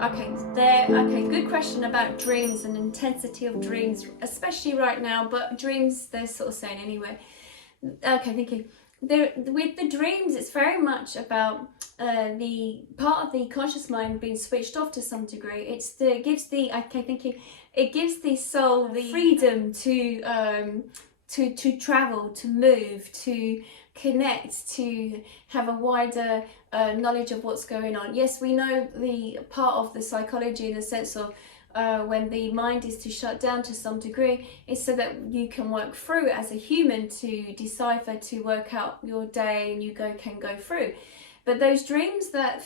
Okay, good question about dreams and intensity of dreams, especially right now, but dreams, they're sort of saying anyway. Okay, thank you. With the dreams, it's very much about the part of the conscious mind being switched off to some degree. It gives the soul the freedom to travel, to move, to connect, to have a wider knowledge of what's going on. Yes, we know the part of the psychology in the sense of when the mind is to shut down to some degree, is so that you can work through as a human to decipher, to work out your day, and you can go through. But those dreams that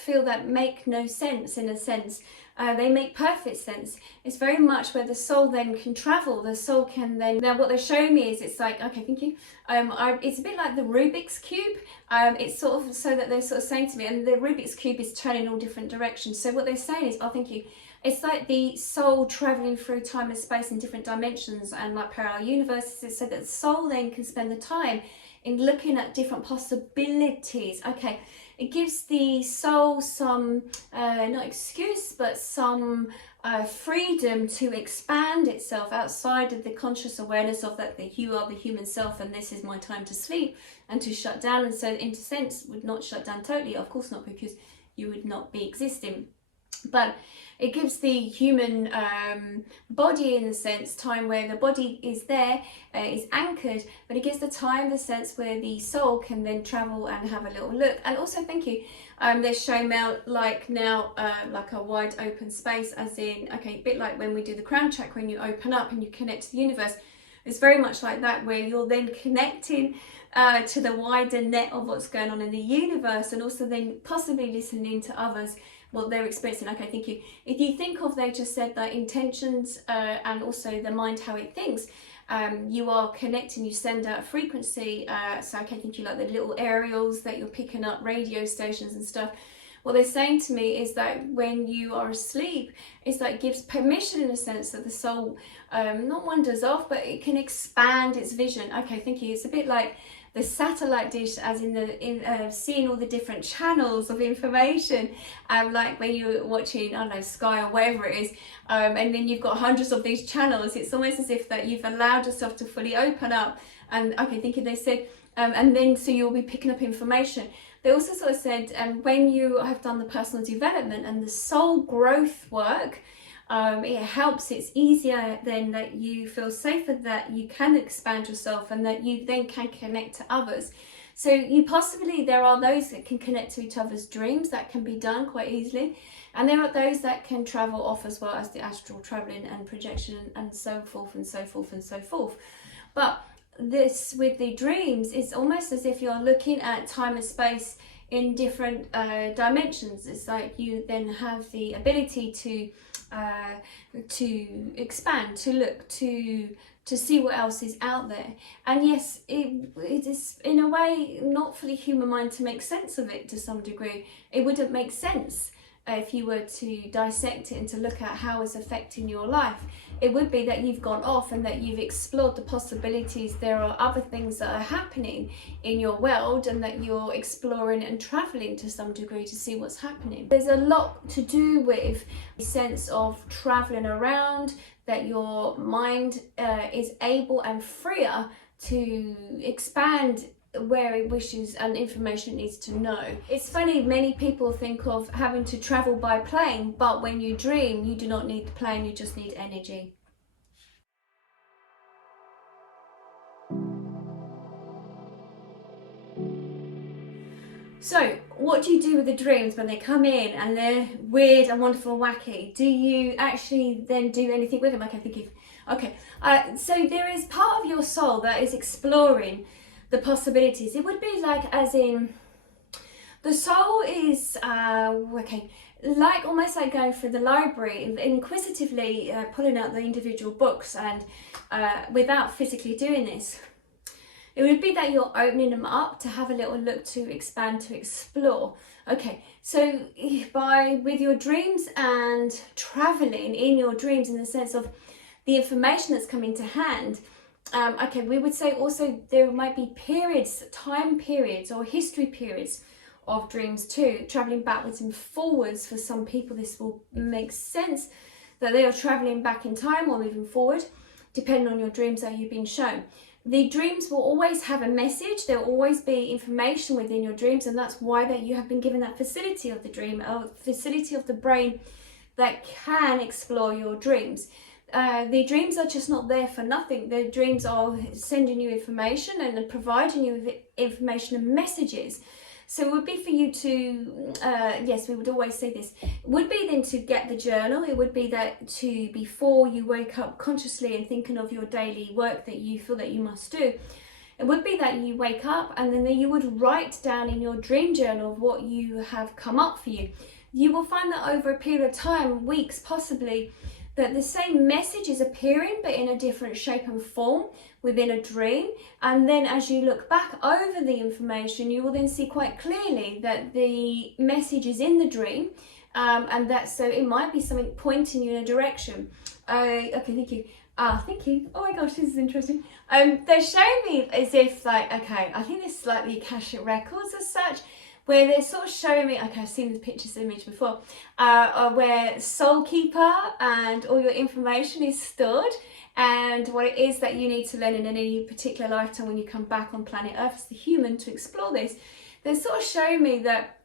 make no sense, in a sense, they make perfect sense. It's very much where the soul then can travel. The soul can then, now what they're showing me is, it's like, okay, thank you. It's a bit like the Rubik's Cube. It's sort of so that they're sort of saying to me, and the Rubik's Cube is turning all different directions. So what they're saying is, oh, thank you. It's like the soul traveling through time and space in different dimensions and like parallel universes, so that the soul then can spend the time in looking at different possibilities. Okay, it gives the soul some, not excuse, but some freedom to expand itself outside of the conscious awareness of that you are the human self and this is my time to sleep and to shut down. And so in a sense would not shut down totally, of course not, because you would not be existing. But it gives the human body, in a sense, time where the body is there, is anchored, but it gives the time, the sense where the soul can then travel and have a little look. And also, thank you, they're showing out like now, like a wide open space, as in, okay, a bit like when we do the crown chakra, when you open up and you connect to the universe. It's very much like that, where you're then connecting to the wider net of what's going on in the universe, and also then possibly listening to others, what they're experiencing. Okay, thank you. If you think of, they just said that intentions and also the mind, how it thinks, you are connecting, you send out a frequency. So okay, thank you, like the little aerials that you're picking up, radio stations and stuff. What they're saying to me is that when you are asleep, it's like gives permission, in a sense, that the soul not wanders off, but it can expand its vision. Okay, thank you. It's a bit like the satellite dish, as in seeing all the different channels of information, like when you're watching, I don't know, Sky or wherever it is, and then you've got hundreds of these channels. It's almost as if that you've allowed yourself to fully open up. And okay, thank you. They said, and then so you'll be picking up information. They also sort of said, when you have done the personal development and the soul growth work, it helps, it's easier then that you feel safer, that you can expand yourself and that you then can connect to others. So there are those that can connect to each other's dreams, that can be done quite easily. And there are those that can travel off, as well as the astral traveling and projection and so forth and so forth and so forth. But this with the dreams, it's almost as if you're looking at time and space in different dimensions. It's like you then have the ability to expand, to look, to see what else is out there. And yes, it is in a way not for the human mind to make sense of it to some degree. It wouldn't make sense if you were to dissect it and to look at how it's affecting your life. It would be that you've gone off and that you've explored the possibilities. There are other things that are happening in your world and that you're exploring and traveling to some degree to see what's happening. There's a lot to do with the sense of traveling around, that your mind is able and freer to expand where it wishes and information needs to know. It's funny, many people think of having to travel by plane, but when you dream, you do not need the plane, you just need energy. So, what do you do with the dreams when they come in and they're weird and wonderful and wacky? Do you actually then do anything with them? So there is part of your soul that is exploring the possibilities. It would be like, as in, the soul is like almost like going through the library, inquisitively pulling out the individual books, and without physically doing this. It would be that you're opening them up to have a little look, to expand, to explore. Okay, so with your dreams and traveling in your dreams, in the sense of the information that's coming to hand, we would say also there might be periods, time periods or history periods of dreams too, traveling backwards and forwards. For some people this will make sense that they are traveling back in time or moving forward, depending on your dreams that you've been shown. The dreams will always have a message. There will always be information within your dreams, and that's why that you have been given that facility of the dream, or facility of the brain that can explore your dreams. The dreams are just not there for nothing. The dreams are sending you information and providing you with information and messages. So it would be for you to, yes, we would always say this, it would be then to get the journal. It would be that to, before you wake up consciously and thinking of your daily work that you feel that you must do, it would be that you wake up and then you would write down in your dream journal what you have come up for you. You will find that over a period of time, weeks possibly, that the same message is appearing but in a different shape and form within a dream. And then as you look back over the information, you will then see quite clearly that the message is in the dream, and that so it might be something pointing you in a direction. Okay, thank you. Thank you. Oh my gosh, this is interesting. They're showing me as if like, okay, I think this is like the Akashic records as such, where they're sort of showing me, okay, I've seen the pictures image before, where Soul Keeper and all your information is stored, and what it is that you need to learn in any particular lifetime when you come back on planet Earth as the human to explore this. They're sort of showing me that,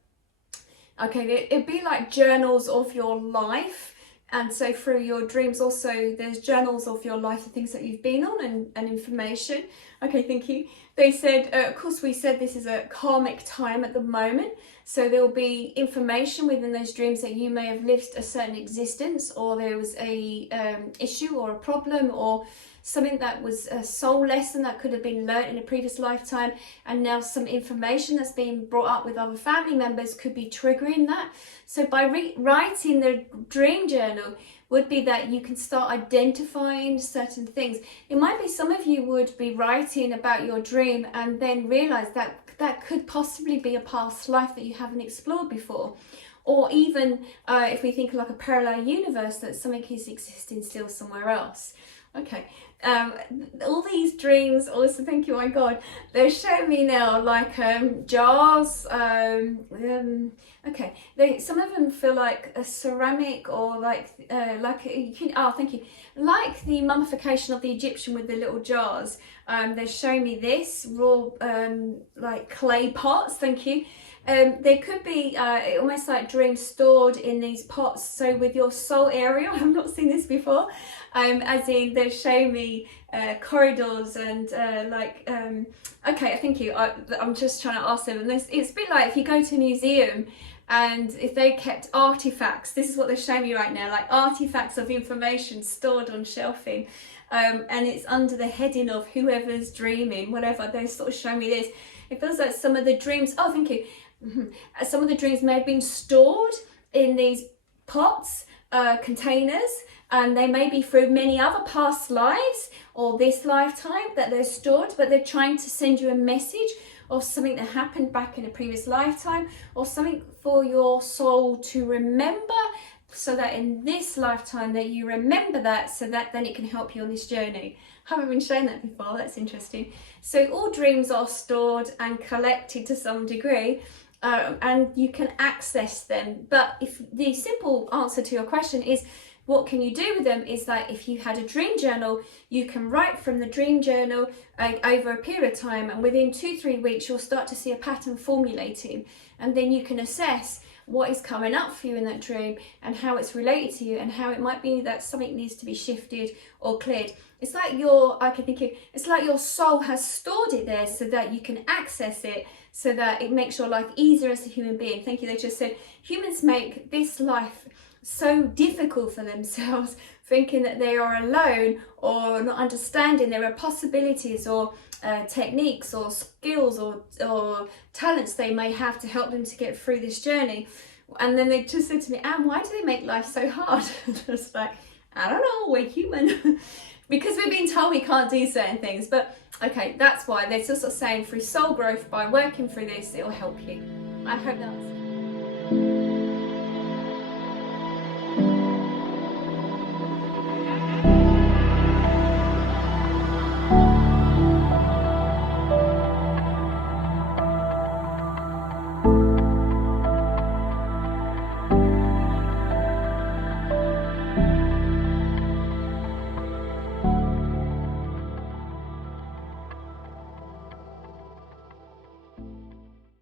okay, it'd be like journals of your life. And so through your dreams also, there's journals of your life, the things that you've been on and information. Okay, thank you. They said, of course we said this is a karmic time at the moment. So there will be information within those dreams that you may have lived a certain existence, or there was a issue or a problem or something that was a soul lesson that could have been learnt in a previous lifetime, and now some information that's being brought up with other family members could be triggering that. So by writing the dream journal would be that you can start identifying certain things. It might be some of you would be writing about your dream and then realise that that could possibly be a past life that you haven't explored before. Or even if we think like a parallel universe, that something is existing still somewhere else. Okay, all these dreams also, thank you, my God, they're showing me now like jars, okay, some of them feel like a ceramic or like thank you, like the mummification of the Egyptian with the little jars. They're showing me this raw like clay pots, thank you. There could be almost like dreams stored in these pots, so with your soul area. I've not seen this before, as in they're showing me corridors and okay, thank you. I'm just trying to ask them, and it's a bit like if you go to a museum and if they kept artifacts, this is what they're showing me right now, like artifacts of information stored on shelving, and it's under the heading of whoever's dreaming, whatever. They're sort of showing me this. It feels like some of the dreams, oh thank you, some of the dreams may have been stored in these pots, containers, and they may be through many other past lives or this lifetime that they're stored, but they're trying to send you a message of something that happened back in a previous lifetime, or something for your soul to remember, so that in this lifetime that you remember that, so that then it can help you on this journey. I haven't been shown that before, that's interesting. So all dreams are stored and collected to some degree, and you can access them. But if the simple answer to your question is, what can you do with them, is that if you had a dream journal, you can write from the dream journal over a period of time, and within 2-3 weeks you'll start to see a pattern formulating, and then you can assess what is coming up for you in that dream and how it's related to you, and how it might be that something needs to be shifted or cleared. It's like it's like your soul has stored it there so that you can access it, so that it makes your life easier as a human being. Thank you. They just said humans make this life so difficult for themselves, thinking that they are alone or not understanding there are possibilities or techniques or skills or talents they may have to help them to get through this journey. And then they just said to me, Anne, why do they make life so hard? Just like, I don't know, we're human. Because we've been told we can't do certain things. But okay, that's why they're just sort of saying through soul growth, by working through this, it'll help you. I hope that's